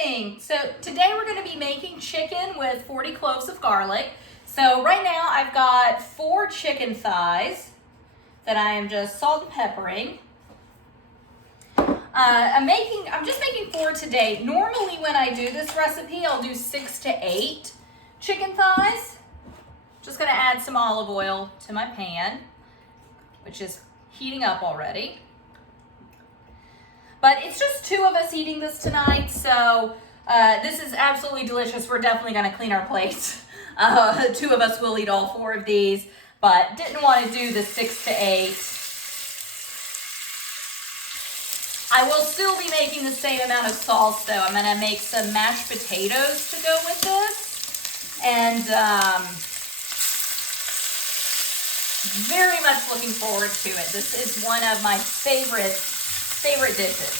evening. So today we're going to be making chicken with 40 cloves of garlic. So right now I've got 4 chicken thighs that I am just salt and peppering. I'm just making 4 today. Normally when I do this recipe, I'll do 6 to 8 chicken thighs. Just going to add some olive oil to my pan, which is heating up already. But it's just 2 of us eating this tonight, so this is absolutely delicious. We're definitely going to clean our plates. 2 of us will eat all 4 of these, but didn't want to do the 6 to 8. I will still be making the same amount of sauce, though. I'm going to make some mashed potatoes to go with this. And very much looking forward to it. This is one of my favorite dishes.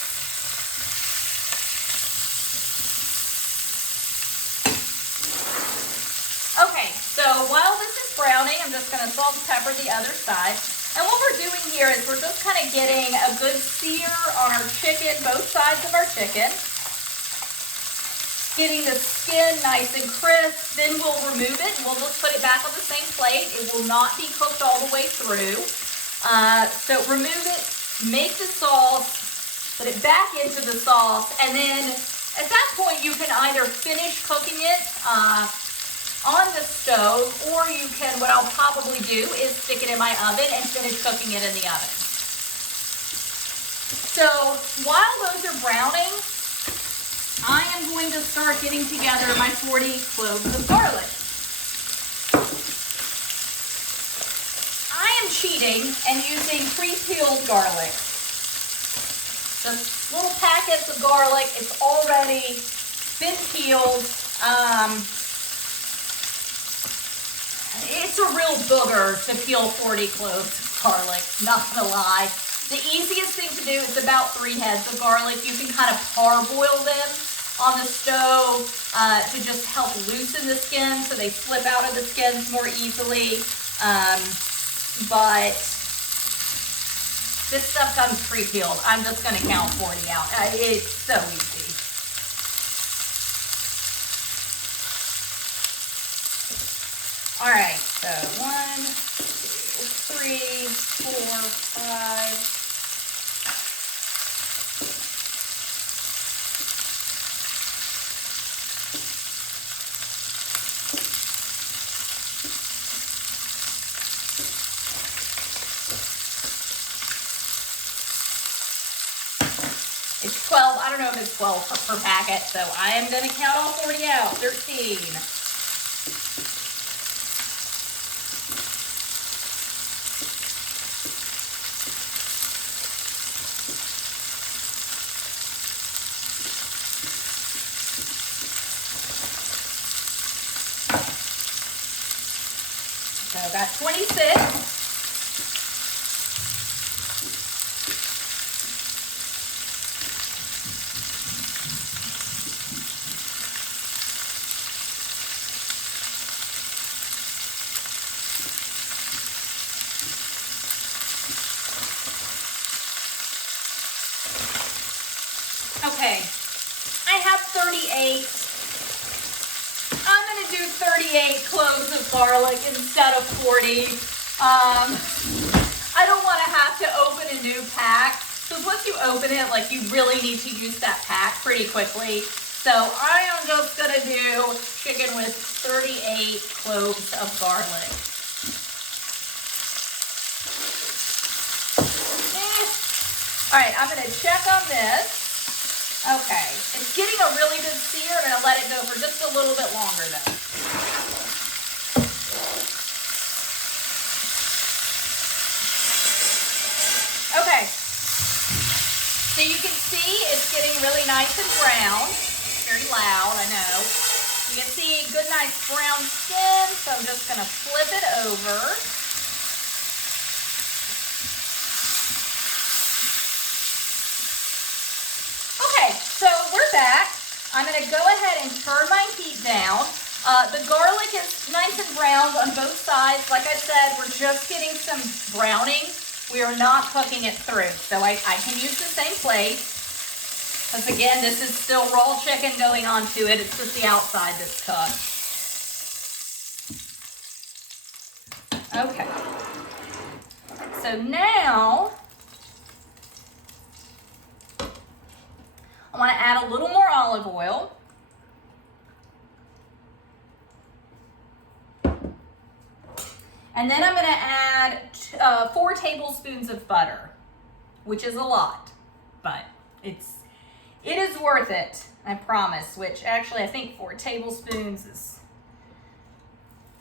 Okay, so while this is browning, I'm just going to salt and pepper the other side. And what we're doing here is we're just kind of getting a good sear on our chicken, both sides of our chicken. Getting the skin nice and crisp, then we'll remove it and we'll just put it back on the same plate. It will not be cooked all the way through. So remove it, make the sauce, put it back into the sauce, and then at that point you can either finish cooking it on the stove, or you can, what I'll probably do is stick it in my oven and finish cooking it in the oven. So while those are browning, I am going to start getting together my 40 cloves of garlic. I am cheating and using pre-peeled garlic. Just little packets of garlic. It's already been peeled. It's a real booger to peel 40 cloves of garlic, not gonna lie. The easiest thing to do is about 3 heads of garlic. You can kind of parboil them on the stove to just help loosen the skin so they slip out of the skins more easily. But this stuff comes pre-peeled. I'm just going to count 40 out. It's so easy. All right, so 1, 2, 3, 4, 5. It's 12, I don't know if it's 12 per packet, so I am going to count all 40 out. 13. So I've got 26. Okay, I have 38. I'm going to do 38 cloves of garlic instead of 40. I don't want to have to open a new pack. So once you open it, like, you really need to use that pack pretty quickly. So I am just going to do chicken with 38 cloves of garlic. All right, I'm going to check on this. Okay, it's getting a really good sear. I'm going to let it go for just a little bit longer though. Okay, so you can see it's getting really nice and brown. Very loud, I know. You can see good, nice brown skin, so I'm just going to flip it over. So we're back. I'm going to go ahead and turn my heat down. The garlic is nice and browned on both sides. Like I said, we're just getting some browning. We are not cooking it through. So I can use the same plate. Because again, this is still raw chicken going onto it. It's just the outside that's cooked. Okay. So now, I want to add a little more olive oil. And then I'm going to add 4 tablespoons of butter, which is a lot, but it is worth it, I promise, which actually I think 4 tablespoons is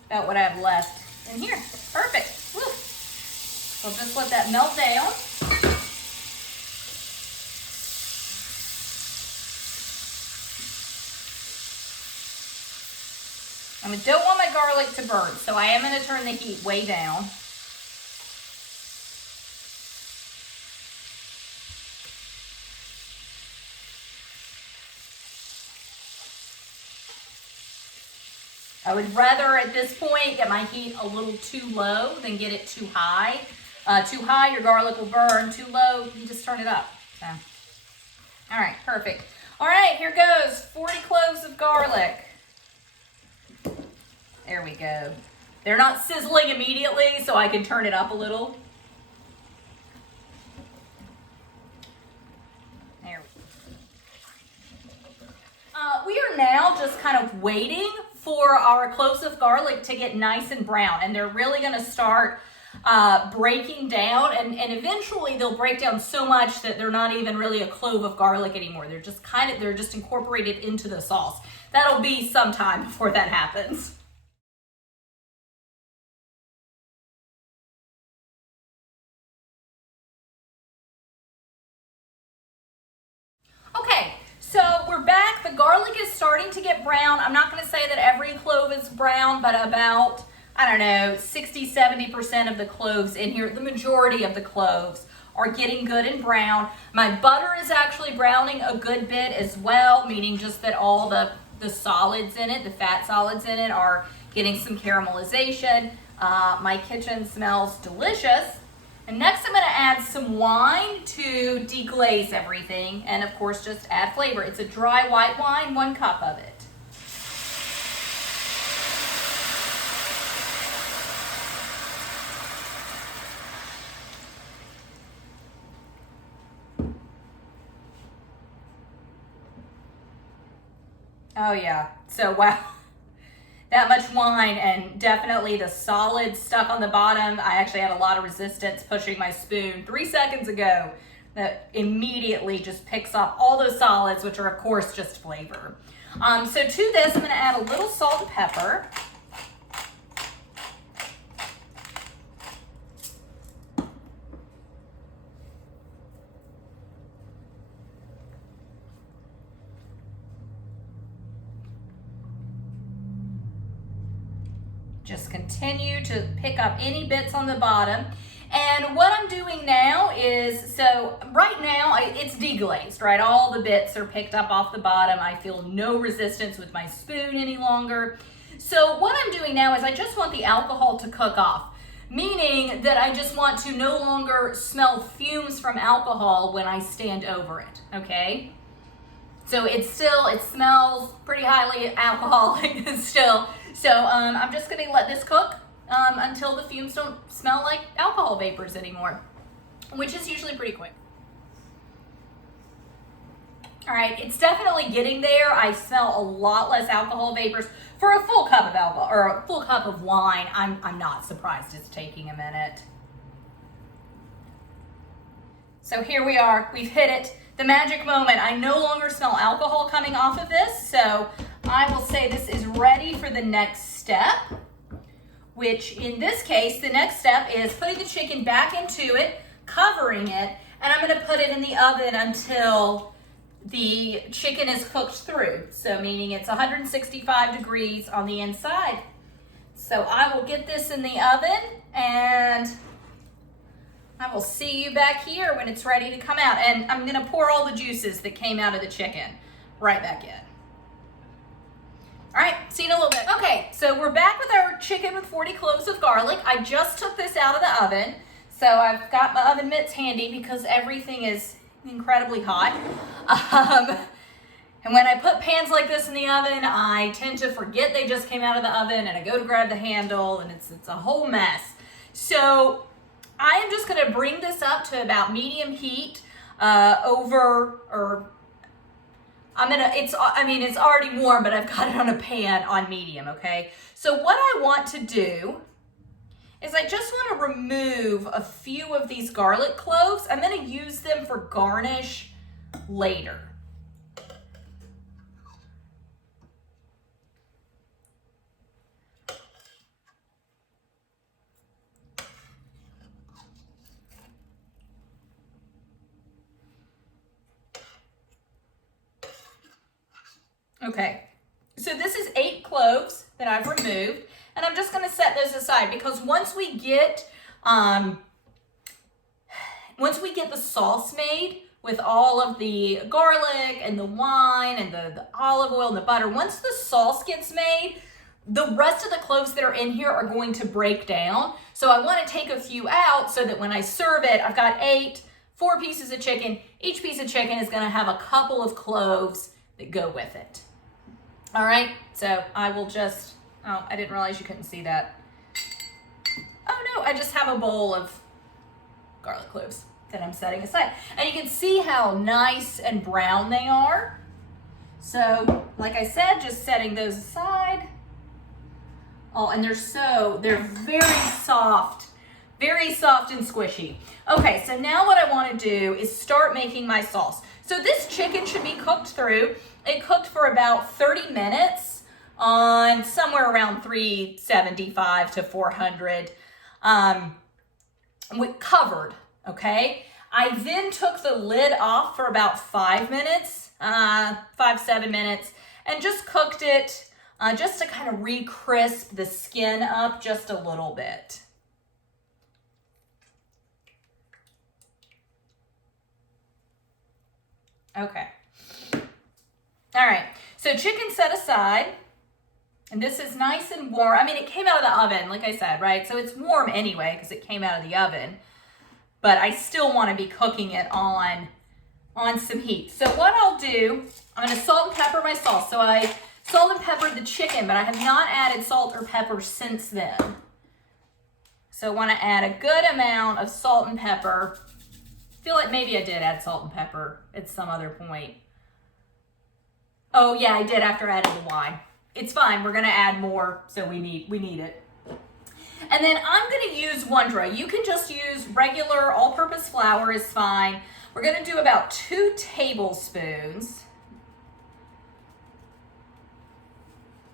about what I have left in here. Perfect. Woo. So just let that melt down. I don't want my garlic to burn, so I am going to turn the heat way down. I would rather at this point get my heat a little too low than get it too high. Too high, your garlic will burn. Too low, you just turn it up. So. All right, perfect. All right, here goes 40 cloves of garlic. There we go. They're not sizzling immediately, so I can turn it up a little. There we are now just kind of waiting for our cloves of garlic to get nice and brown, and they're really going to start breaking down, and eventually they'll break down so much that they're not even really a clove of garlic anymore. They're just incorporated into the sauce. That'll be some time before that happens. Okay, so we're back. The garlic is starting to get brown. I'm not going to say that every clove is brown, but about, I don't know, 60-70% of the cloves in here, the majority of the cloves are getting good and brown. My butter is actually browning a good bit as well, meaning just that all the solids in it, the fat solids in it, are getting some caramelization. My kitchen smells delicious. And next I'm going to add some wine to deglaze everything, and of course just add flavor. It's a dry white wine, 1 cup of it. Oh yeah, so wow. That much wine, and definitely the solid stuck on the bottom. I actually had a lot of resistance pushing my spoon 3 seconds ago that immediately just picks up all those solids, which are of course just flavor. So to this, I'm going to add a little salt and pepper. Just continue to pick up any bits on the bottom. And what I'm doing now is, so right now it's deglazed, right? All the bits are picked up off the bottom. I feel no resistance with my spoon any longer. So what I'm doing now is I just want the alcohol to cook off, meaning that I just want to no longer smell fumes from alcohol when I stand over it, okay? So it smells pretty highly alcoholic still. So I'm just going to let this cook until the fumes don't smell like alcohol vapors anymore, which is usually pretty quick. All right, it's definitely getting there. I smell a lot less alcohol vapors. For a full cup of alcohol or a full cup of wine, I'm not surprised it's taking a minute. So here we are. We've hit it. The magic moment. I no longer smell alcohol coming off of this, so I will say this is ready for the next step, which in this case, the next step is putting the chicken back into it, covering it, and I'm going to put it in the oven until the chicken is cooked through. So meaning it's 165 degrees on the inside. So I will get this in the oven, and I will see you back here when it's ready to come out. And I'm going to pour all the juices that came out of the chicken right back in. All right, see you in a little bit. Okay, so we're back with our chicken with 40 cloves of garlic. I just took this out of the oven. So I've got my oven mitts handy because everything is incredibly hot. And when I put pans like this in the oven, I tend to forget they just came out of the oven, and I go to grab the handle, and it's a whole mess. So I am just gonna bring this up to about medium heat it's already warm, but I've got it on a pan on medium, okay? So what I want to do is I just want to remove a few of these garlic cloves. I'm going to use them for garnish later. Okay, so this is 8 cloves that I've removed, and I'm just going to set those aside because once we get the sauce made with all of the garlic and the wine and the olive oil and the butter, once the sauce gets made, the rest of the cloves that are in here are going to break down. So I want to take a few out so that when I serve it, I've got 4 pieces of chicken. Each piece of chicken is going to have a couple of cloves that go with it. All right, so I will just, oh, I didn't realize you couldn't see that. Oh no, I just have a bowl of garlic cloves that I'm setting aside. And you can see how nice and brown they are. So, like I said, just setting those aside. Oh, and they're very soft and squishy. Okay, so now what I want to do is start making my sauce. So this chicken should be cooked through. It cooked for about 30 minutes on somewhere around 375 to 400, covered, okay? I then took the lid off for about 5 minutes, 7 minutes, and just cooked it just to kind of re-crisp the skin up just a little bit. Okay. All right, so chicken set aside, and this is nice and warm. I mean, it came out of the oven, like I said, right? So it's warm anyway because it came out of the oven, but I still want to be cooking it on some heat. So what I'll do, I'm going to salt and pepper my sauce. So I salt and peppered the chicken, but I have not added salt or pepper since then. So I want to add a good amount of salt and pepper. I feel like maybe I did add salt and pepper at some other point. Oh yeah, I did after I added the wine. It's fine, we're gonna add more, so we need it. And then I'm gonna use Wondra. You can just use regular all-purpose flour is fine. We're gonna do about 2 tablespoons.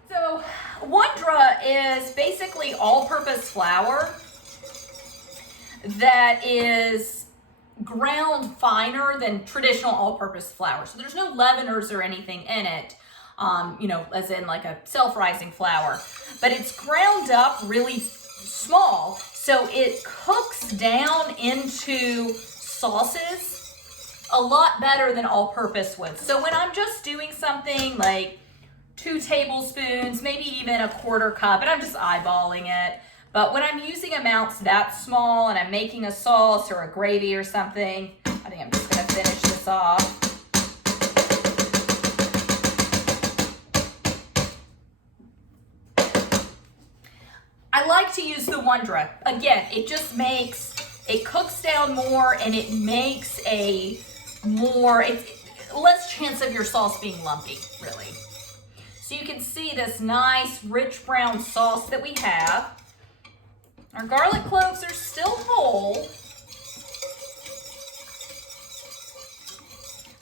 So Wondra is basically all-purpose flour that is ground finer than traditional all-purpose flour. So there's no leaveners or anything in it, as in like a self-rising flour, but it's ground up really small, so it cooks down into sauces a lot better than all-purpose would. So when I'm just doing something like 2 tablespoons, maybe even a 1/4 cup, and I'm just eyeballing it, but when I'm using amounts that small and I'm making a sauce or a gravy or something, I think I'm just gonna finish this off. I like to use the Wondra. Again, it cooks down more and it makes less chance of your sauce being lumpy, really. So you can see this nice rich brown sauce that we have. Our garlic cloves are still whole,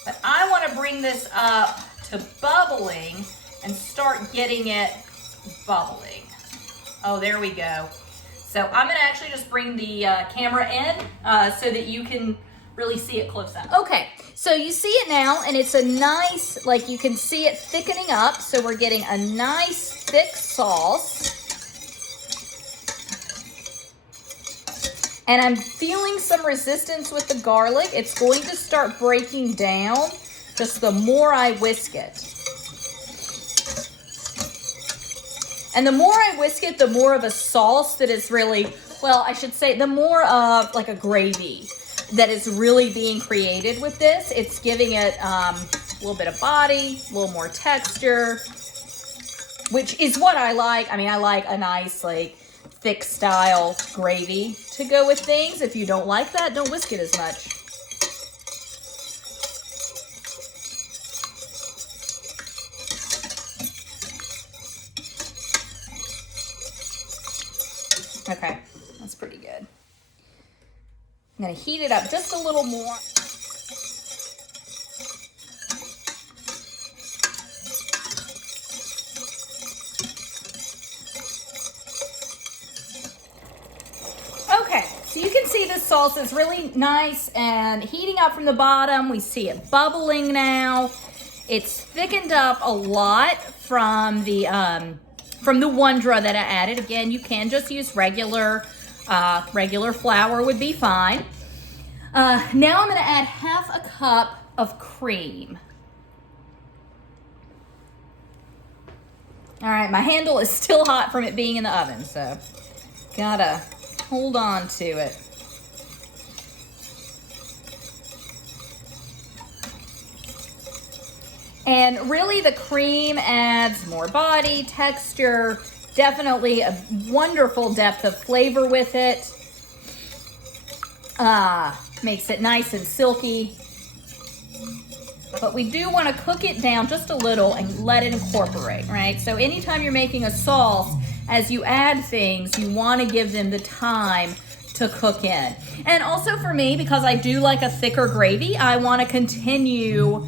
but I want to bring this up to bubbling and start getting it bubbling. Oh, there we go. So I'm going to actually just bring the camera in so that you can really see it close up. Okay, so you see it now, and it's a nice, like you can see it thickening up, so we're getting a nice thick sauce. And I'm feeling some resistance with the garlic. It's going to start breaking down just the more I whisk it. And the more I whisk it, the more of a sauce that is really, well, I should say, the more of like a gravy that is really being created with this. It's giving it a little bit of body, a little more texture, which is what I like. I mean, I like a nice, like, thick style gravy to go with things. If you don't like that, don't whisk it as much. Okay, that's pretty good. I'm gonna heat it up just a little more. Okay, so you can see this salsa is really nice and heating up from the bottom. We see it bubbling now. It's thickened up a lot from the Wondra that I added. Again, you can just use regular flour would be fine. Now I'm gonna add half a cup of cream. All right, my handle is still hot from it being in the oven, so gotta hold on to it. And really the cream adds more body, texture, definitely a wonderful depth of flavor with it. Makes it nice and silky. But we do want to cook it down just a little and let it incorporate, right? So anytime you're making a sauce, as you add things, you want to give them the time to cook in. And also for me, because I do like a thicker gravy, I want to continue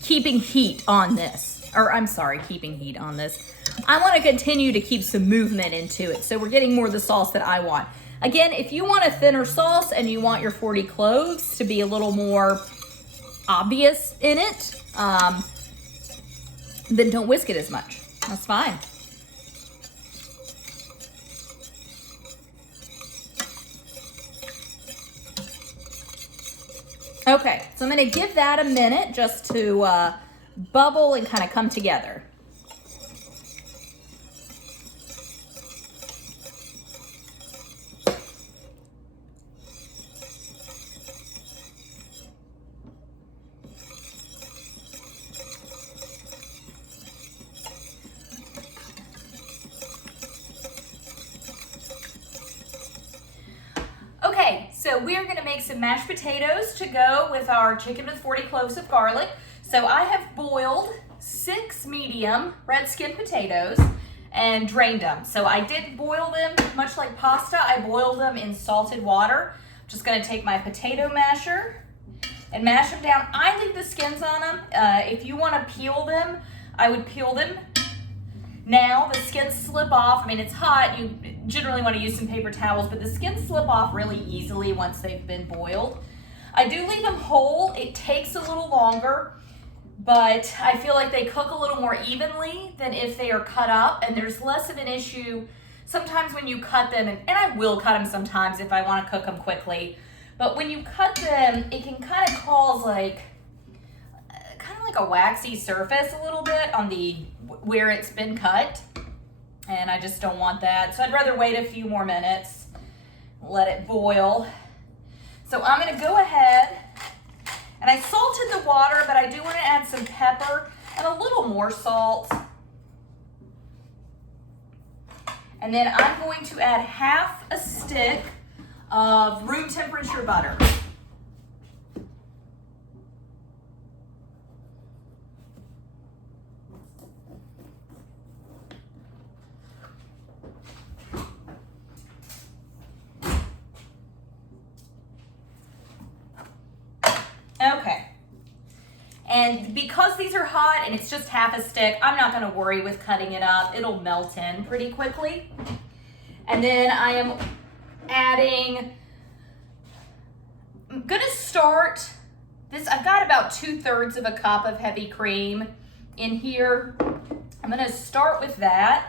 keeping heat on this. Or I'm sorry, keeping heat on this. I want to continue to keep some movement into it. So we're getting more of the sauce that I want. Again, if you want a thinner sauce and you want your 40 cloves to be a little more obvious in it, then don't whisk it as much. That's fine. Okay, so I'm gonna give that a minute just to bubble and kind of come together. Okay, so we're gonna make some mashed potatoes to go with our chicken with 40 cloves of garlic. So I have boiled 6 medium red skin potatoes and drained them. So I did boil them, much like pasta, I boiled them in salted water. I'm just gonna take my potato masher and mash them down. I leave the skins on them. If you wanna peel them, I would peel them. Now the skins slip off. I mean, it's hot. You generally want to use some paper towels, but the skins slip off really easily once they've been boiled. I do leave them whole. It takes a little longer, but I feel like they cook a little more evenly than if they are cut up, and there's less of an issue sometimes when you cut them, and I will cut them sometimes if I want to cook them quickly, but when you cut them, it can kind of cause like a waxy surface a little bit on the where it's been cut, and I just don't want that. So I'd rather wait a few more minutes, let it boil. So I'm gonna go ahead, and I salted the water, but I do want to add some pepper and a little more salt. And then I'm going to add half a stick of room temperature butter. Okay, and because these are hot and it's just half a stick, I'm not gonna worry with cutting it up. It'll melt in pretty quickly. And then I am adding, I'm gonna start this, I've got about 2/3 of a cup of heavy cream in here. I'm gonna start with that.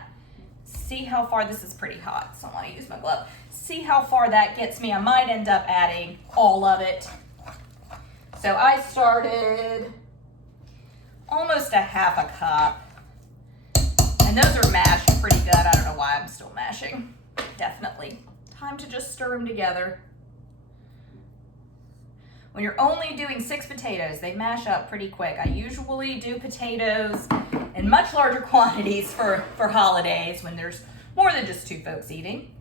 See how far, this is pretty hot, so I wanna use my glove. See how far that gets me. I might end up adding all of it. So I started almost a half a cup, and those are mashed pretty good. I don't know why I'm still mashing. Definitely time to just stir them together. when you're only doing 6 potatoes, they mash up pretty quick. I usually do potatoes in much larger quantities for holidays when there's more than just 2 folks eating.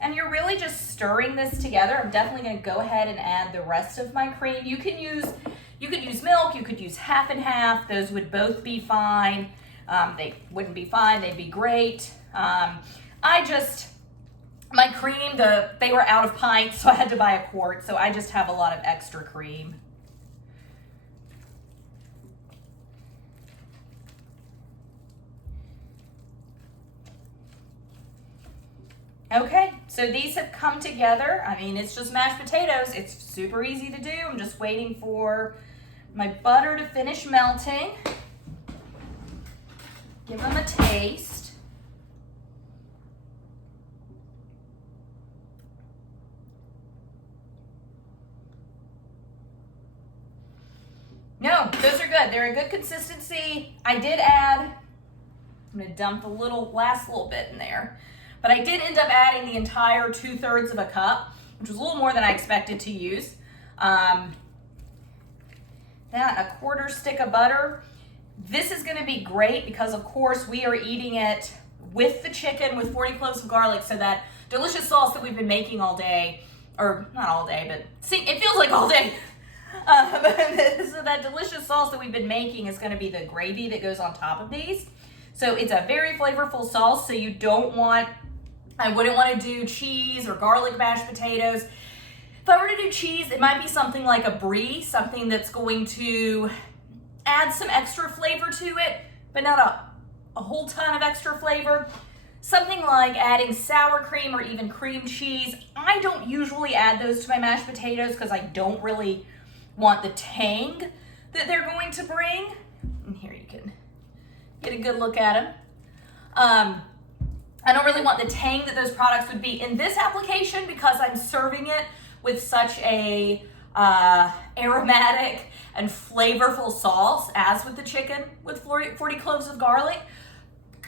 And you're really just stirring this together. I'm definitely gonna go ahead and add the rest of my cream. You could use milk, you could use half and half. Those would both be fine. They wouldn't be fine, they'd be great. My cream, they were out of pints, so I had to buy a quart, so I just have a lot of extra cream. Okay, so these have come together. I mean, it's just mashed potatoes. It's super easy to do. I'm just waiting for my butter to finish melting. Give them a taste. No, those are good. They're a good consistency. I did add, I'm gonna dump the last little bit in there, but I did end up adding the entire 2/3 of a cup, which was a little more than I expected to use. That, a 1/4 stick of butter. This is gonna be great because of course we are eating it with the chicken with 40 cloves of garlic, so that delicious sauce that we've been making all day, or not all day, but see, it feels like all day. So that delicious sauce that we've been making is going to be the gravy that goes on top of these. So it's a very flavorful sauce. So I wouldn't want to do cheese or garlic mashed potatoes. If I were to do cheese, it might be something like a brie, something that's going to add some extra flavor to it, but not a whole ton of extra flavor. Something like adding sour cream or even cream cheese. I don't usually add those to my mashed potatoes because I don't really want the tang that they're going to bring. And here you can get a good look at them. I don't really want the tang that those products would be in this application because I'm serving it with such a aromatic and flavorful sauce as with the chicken with 40 cloves of garlic.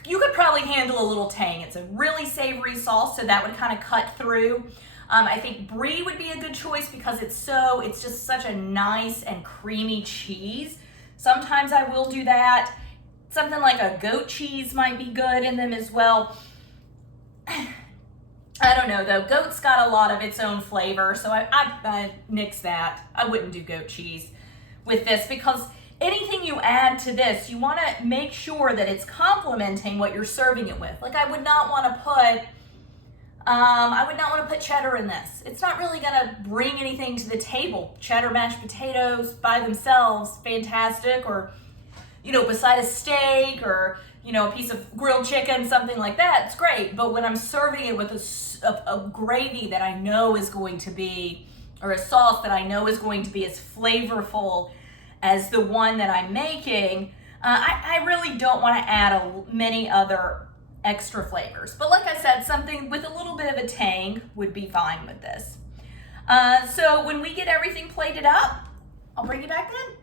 You could probably handle a little tang. It's a really savory sauce, so that would kind of cut through. I think brie would be a good choice because it's just such a nice and creamy cheese. Sometimes I will do that. Something like a goat cheese might be good in them as well. I don't know though, goat's got a lot of its own flavor, so I nix that. I wouldn't do goat cheese with this because anything you add to this, you want to make sure that it's complementing what you're serving it with. Like I would not want to put cheddar in this. It's not really gonna bring anything to the table. Cheddar mashed potatoes by themselves, fantastic, or, beside a steak or, a piece of grilled chicken, something like that, it's great. But when I'm serving it with a gravy that I know is going to be, or a sauce that I know is going to be as flavorful as the one that I'm making, I really don't want to add many other extra flavors. But like I said, something with a little bit of a tang would be fine with this. So when we get everything plated up, I'll bring you back then.